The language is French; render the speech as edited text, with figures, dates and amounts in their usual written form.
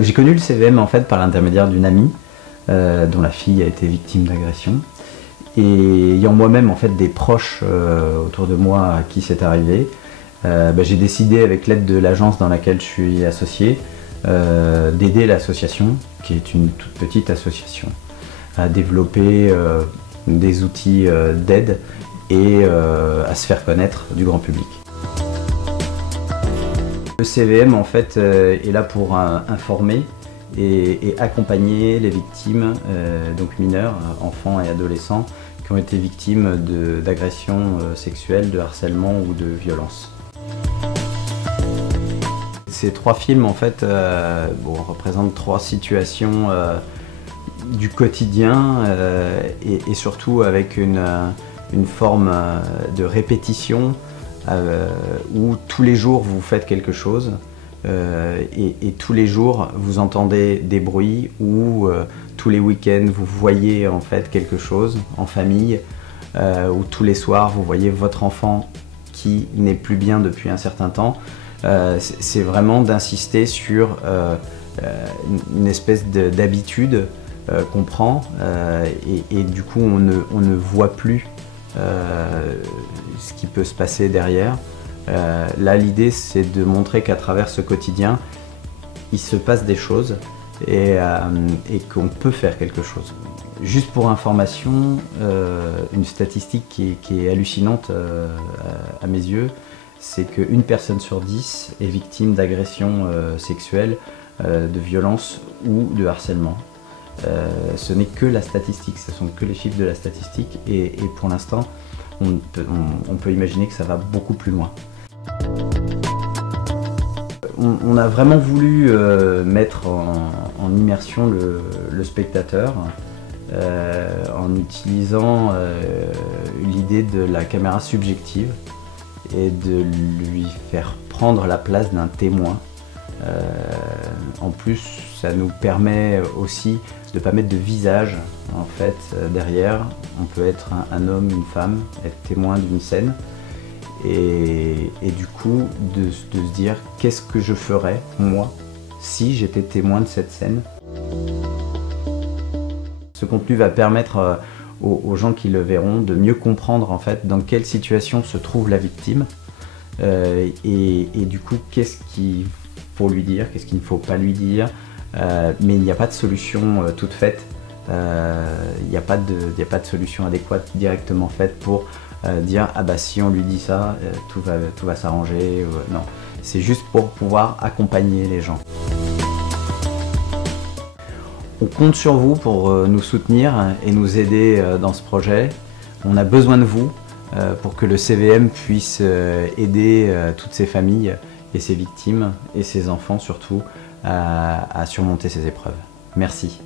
J'ai connu le CVM en fait par l'intermédiaire d'une amie dont la fille a été victime d'agression. Et ayant moi-même en fait des proches autour de moi à qui c'est arrivé, j'ai décidé avec l'aide de l'agence dans laquelle je suis associé d'aider l'association, qui est une toute petite association, à développer des outils d'aide et à se faire connaître du grand public. Le CVM en fait est là pour informer et accompagner les victimes, donc mineurs, enfants et adolescents, qui ont été victimes d'agressions sexuelles, de harcèlement ou de violences. Ces 3 films en fait représentent 3 situations du quotidien et surtout avec une forme de répétition où tous les jours vous faites quelque chose et tous les jours vous entendez des bruits ou tous les week-ends vous voyez en fait quelque chose en famille ou tous les soirs vous voyez votre enfant qui n'est plus bien depuis un certain temps. C'est vraiment d'insister sur une espèce d'habitude qu'on prend et du coup on ne voit plus ce qui peut se passer derrière. Là l'idée c'est de montrer qu'à travers ce quotidien il se passe des choses et qu'on peut faire quelque chose. Juste pour information, une statistique qui est hallucinante à mes yeux, c'est qu'une personne sur 10 est victime d'agressions sexuelles, de violences ou de harcèlement. Ce n'est que la statistique, ce sont que les chiffres de la statistique et pour l'instant on peut imaginer que ça va beaucoup plus loin. On a vraiment voulu mettre en immersion le spectateur en utilisant l'idée de la caméra subjective et de lui faire prendre la place d'un témoin. En plus, ça nous permet aussi de ne pas mettre de visage en fait derrière. On peut être un homme, une femme, être témoin d'une scène et du coup de se dire qu'est-ce que je ferais moi si j'étais témoin de cette scène. Ce contenu va permettre aux gens qui le verront de mieux comprendre en fait dans quelle situation se trouve la victime et du coup qu'est-ce qu'il faut lui dire, qu'est-ce qu'il ne faut pas lui dire, mais il n'y a pas de solution toute faite, il n'y a pas de solution adéquate directement faite pour dire ah bah si on lui dit ça tout va s'arranger. Non, c'est juste pour pouvoir accompagner les gens. On compte sur vous pour nous soutenir et nous aider dans ce projet. On a besoin de vous pour que le CVM puisse aider toutes ces familles et ces victimes et ces enfants surtout à surmonter ces épreuves. Merci.